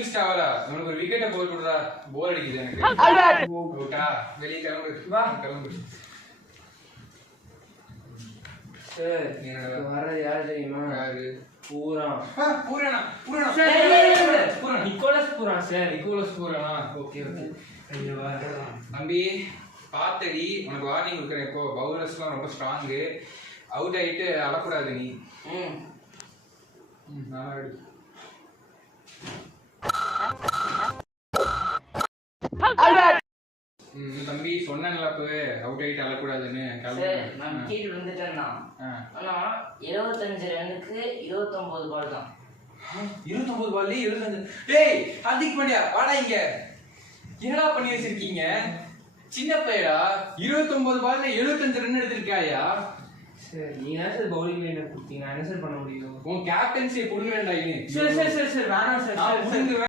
உனக்கு ஒரு விக்கெட்டை போல் கொடுடா, போர் அடிக்குது எனக்கு. அவுட்டா, வெளியே கிளம்பு. வா கிளம்பு. சார் வர்றது யாரு தெரியுமா? யாரு? பூரான். பூரணா, பூரணா. Pooran Nicholas Pooran sir. Nicholas பூரணா. Okay okay. ஐயோ தம்பி பாத்தடி, உனக்கு வார்னிங் கொடுக்குறேன். இப்போ பவுலர்ஸ்லாம் ரொம்ப ஸ்ட்ராங்கு. அவுட் ஆயிட்டு அழக்கூடாது நீ. நல்லா அடி. தம்பி சொன்னேன்ல அப்பவே அவுட் ஆயிட்டு அழக்கூடாதுன்னு. நான் விக்கெட் விழுந்துட்டேன்னா ஆனா 75 ரன்னுக்கு 29 பால் தான். 29 பால்ல 75. டேய் ஹார்திக் பாண்டியா வாடா இங்க. என்னடா பண்ணி வச்சிருக்கீங்க? சின்ன பையடா, 29 பால்ல 75 ரன் எடுத்திருக்காயா? சார் நீ தான் சார் பவுலிங் லைனை கொடுத்தீங்க, நான் என்ன சார் பண்ண முடியும்? உன் கேப்டன்சியை கொடுங்க வேண்டாம். சார் சார் சார் சார் வேணாம் சார்.